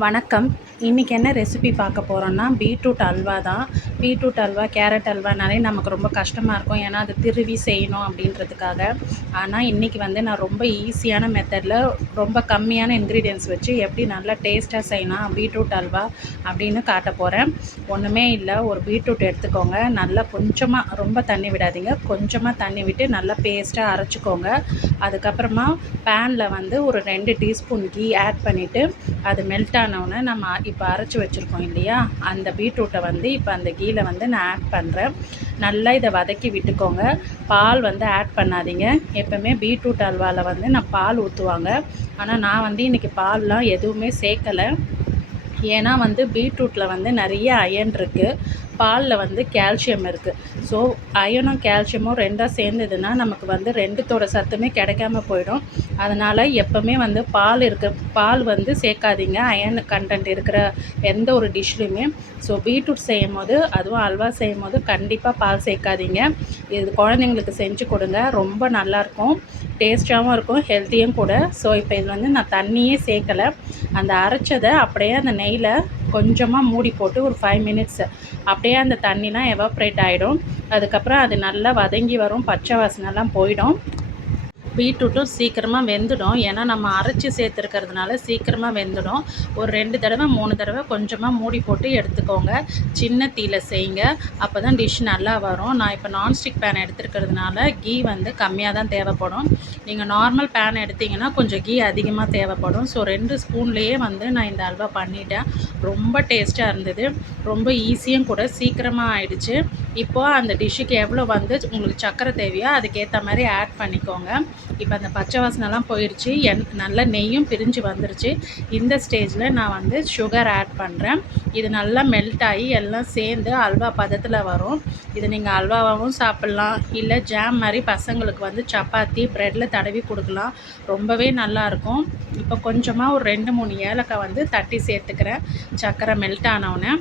வணக்கம். இன்றைக்கி என்ன ரெசிபி பார்க்க போகிறோன்னா, பீட்ரூட் அல்வா தான். பீட்ரூட் அல்வா, கேரட் அல்வானாலே நமக்கு ரொம்ப கஷ்டமாக இருக்கும். ஏன்னா அது திருவி செய்யணும் அப்படின்றதுக்காக. ஆனால் இன்றைக்கி நான் ரொம்ப ஈஸியான மெத்தடில் ரொம்ப கம்மியான இன்க்ரீடியன்ட்ஸ் வச்சு எப்படி நல்லா டேஸ்ட்டாக செய்யலாம் பீட்ரூட் அல்வா அப்படின்னு காட்ட போகிறேன். ஒன்றுமே இல்லை, ஒரு பீட்ரூட் எடுத்துக்கோங்க. நல்லா கொஞ்சமாக, ரொம்ப தண்ணி விடாதீங்க, கொஞ்சமாக தண்ணி விட்டு நல்லா பேஸ்ட்டாக அரைச்சிக்கோங்க. அதுக்கப்புறமா பேனில் ஒரு 2 டீஸ்பூன் கீ ஆட் பண்ணிவிட்டு அது மெல்ட் ஆனவுடனே நம்ம இப்போ அரைச்சி வச்சுருக்கோம் இல்லையா, அந்த பீட்ரூட்டை இப்போ அந்த கீயில் நான் ஆட் பண்ணுறேன். நல்லா இதை வதக்கி விட்டுக்கோங்க. பால் ஆட் பண்ணாதீங்க. எப்போவுமே பீட்ரூட் அல்வாவில் நான் பால் ஊற்றுவாங்க. ஆனால் நான் இன்றைக்கி பால்லாம் எதுவுமே சேர்க்கலை. ஏன்னா பீட்ரூட்டில் நிறைய அயன் இருக்குது, பாலில் கால்சியம் இருக்குது. ஸோ அயனும் கால்சியமும் ரெண்டாக சேர்ந்ததுன்னா நமக்கு ரெண்டுத்தோட சத்துமே கிடைக்காம போயிடும். அதனால் எப்போவுமே பால் சேர்க்காதீங்க அயன் கண்டென்ட் இருக்கிற எந்த ஒரு டிஷ்லையுமே. ஸோ பீட்ரூட் செய்யும் போது, அதுவும் அல்வா செய்யும் போது கண்டிப்பாக பால் சேர்க்காதீங்க. இது குழந்தைங்களுக்கு செஞ்சு கொடுங்க, ரொம்ப நல்லாயிருக்கும், டேஸ்ட்டாகவும் இருக்கும், ஹெல்த்தியும் கூட. ஸோ இப்போ இது நான் தண்ணியே சேர்க்கலை. அந்த அரைச்சதை அப்படியே அந்த நெய்யில் கொஞ்சமாக மூடி போட்டு ஒரு 5 மினிட்ஸ் அப்படியே அந்த தண்ணிலாம் எவாப்ரேட் ஆகிடும். அதுக்கப்புறம் அது நல்லா வதங்கி வரும், பச்சை வாசனைலாம் போயிடும். பீட்ரூட்டும் சீக்கிரமாக வெந்துடும். ஏன்னா நம்ம அரைச்சி சேர்த்துருக்கிறதுனால சீக்கிரமாக வெந்துடும். ஒரு 2 தடவை 3 தடவை கொஞ்சமாக மூடி போட்டு எடுத்துக்கோங்க. சின்ன தீயில் செய்யுங்க, அப்போ தான் டிஷ் நல்லா வரும். நான் இப்போ நான்ஸ்டிக் பேன் எடுத்துருக்கிறதுனால கீ கம்மியாக தான் தேவைப்படும். நீங்கள் நார்மல் பேன் எடுத்திங்கன்னா கொஞ்சம் கீ அதிகமாக தேவைப்படும். ஸோ 2 ஸ்பூன்லேயே நான் இந்த அல்வா பண்ணிட்டேன். ரொம்ப டேஸ்ட்டாக இருந்தது, ரொம்ப ஈஸியும் கூட, சீக்கிரமாக ஆயிடுச்சு. இப்போது அந்த டிஷ்ஷுக்கு எவ்வளோ உங்களுக்கு சர்க்கரை தேவையோ அதுக்கேற்ற மாதிரி ஆட் பண்ணிக்கோங்க. இப்போ அந்த பச்சை வாசனைலாம் போயிடுச்சு, நல்ல நெய்யும் பிரிஞ்சு வந்துருச்சு. இந்த ஸ்டேஜில் நான் சுகர் ஆட் பண்ணுறேன். இது நல்லா மெல்ட் ஆகி எல்லாம் சேர்ந்து அல்வா பதத்தில் வரும். இது நீங்கள் அல்வாவாகவும் சாப்பிட்லாம், இல்லை ஜாம் மாதிரி பசங்களுக்கு சப்பாத்தி ப்ரெட்டில் தடவி கொடுக்கலாம். ரொம்பவே நல்லாயிருக்கும். இப்போ கொஞ்சமாக ஒரு 2-3 ஏலக்காய் தட்டி சேர்த்துக்கிறேன். சர்க்கரை மெல்ட் ஆனவுடனே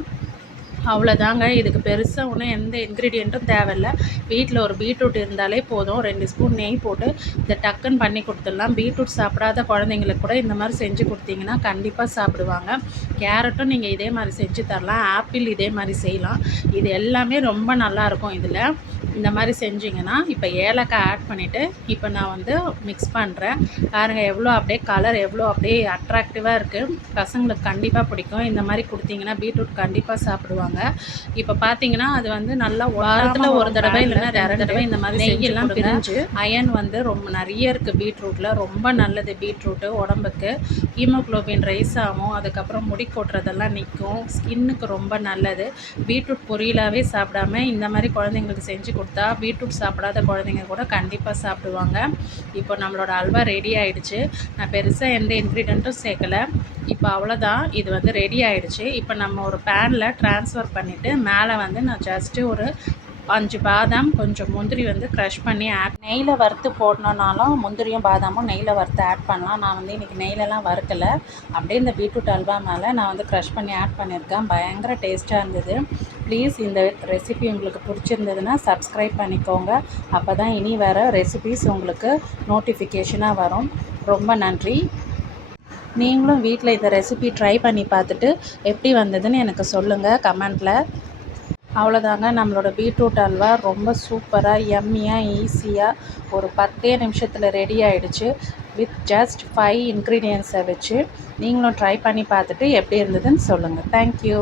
அவ்வளோதாங்க. இதுக்கு பெருசாக ஒன்றும் எந்த இன்க்ரீடியண்ட்டும் தேவையில்ல. வீட்டில் ஒரு பீட்ரூட் இருந்தாலே போதும். 2 ஸ்பூன் நெய் போட்டு இதை டக்குன்னு பண்ணி கொடுத்துடலாம். பீட்ரூட் சாப்பிடாத குழந்தைங்களுக்கு கூட இந்த மாதிரி செஞ்சு கொடுத்தீங்கன்னா கண்டிப்பாக சாப்பிடுவாங்க. கேரட்டும் நீங்கள் இதே மாதிரி செஞ்சு தரலாம், ஆப்பிள் இதே மாதிரி செய்யலாம். இது எல்லாமே ரொம்ப நல்லாயிருக்கும். இதில் இந்த மாதிரி செஞ்சிங்கன்னா, இப்போ ஏலக்காய் ஆட் பண்ணிவிட்டு இப்போ நான் மிக்ஸ் பண்ணுறேன். பாருங்கள் எவ்வளோ அப்படியே கலர் எவ்வளோ அப்படியே அட்ராக்டிவாக இருக்குது. பசங்களுக்கு கண்டிப்பாக பிடிக்கும். இந்த மாதிரி கொடுத்தீங்கன்னா பீட்ரூட் கண்டிப்பாக சாப்பிடுவாங்க. இப்போ பார்த்தீங்கன்னா அது நல்லா வாரத்தில் ஒரு தடவை இல்லைன்னா 2 தடவை இந்த மாதிரி நெய்யெல்லாம் பிரிஞ்சு. அயன் ரொம்ப நிறைய இருக்குது பீட்ரூட்டில், ரொம்ப நல்லது பீட்ரூட்டு உடம்புக்கு. ஹீமோக்ளோபின் ரைஸ் ஆகும், அதுக்கப்புறம் முடி கொட்டுறதெல்லாம் நிற்கும், ஸ்கின்னுக்கு ரொம்ப நல்லது. பீட்ரூட் பொரியலாகவே சாப்பிடாம இந்த மாதிரி குழந்தைங்களுக்கு செஞ்சு கொடுத்தா பீட்ரூட் சாப்பிடாத குழந்தைங்க கூட கண்டிப்பாக சாப்பிடுவாங்க. இப்போ நம்மளோட அல்வா ரெடி ஆகிடுச்சு. நான் பெருசாக எந்த இன்க்ரீடியண்ட்டும் சேர்க்கலை. இப்போ அவ்வளோதான், இது ரெடி ஆகிடுச்சு. இப்போ நம்ம ஒரு பேனில் ட்ரான்ஸ்ஃபர் பண்ணிவிட்டு மேலே நான் ஜஸ்ட்டு ஒரு 5 பாதாம், கொஞ்சம் முந்திரி க்ரஷ் பண்ணி நெய்யில் வறுத்து போடணுன்னாலும் முந்திரியும் பாதாமும் நெய்யில் வறுத்து ஆட் பண்ணலாம். நான் இன்றைக்கி நெய்லலாம் வறுக்கலை, அப்படியே இந்த பீட்ரூட் அல்வா மேலே நான் க்ரஷ் பண்ணி ஆட் பண்ணியிருக்கேன். பயங்கர டேஸ்ட்டாக இருந்தது. ப்ளீஸ் இந்த ரெசிபி உங்களுக்கு பிடிச்சிருந்ததுன்னா சப்ஸ்கிரைப் பண்ணிக்கோங்க. அப்போ தான் இனி வர ரெசிபிஸ் உங்களுக்கு நோட்டிஃபிகேஷனாக வரும். ரொம்ப நன்றி. நீங்களும் வீட்டில் இந்த ரெசிபி ட்ரை பண்ணி பார்த்துட்டு எப்படி வந்ததுன்னு எனக்கு சொல்லுங்கள் கமெண்ட்டில். அவ்வளோதாங்க, நம்மளோட பீட்ரூட் அல்வா ரொம்ப சூப்பராக யம்மியாக ஈஸியாக ஒரு 10 நிமிஷத்தில் ரெடி ஆகிடுச்சு. வித் ஜஸ்ட் 5 இன்க்ரீடியன்ஸை வச்சு நீங்களும் ட்ரை பண்ணி பார்த்துட்டு எப்படி இருந்ததுன்னு சொல்லுங்கள். தேங்க்யூ.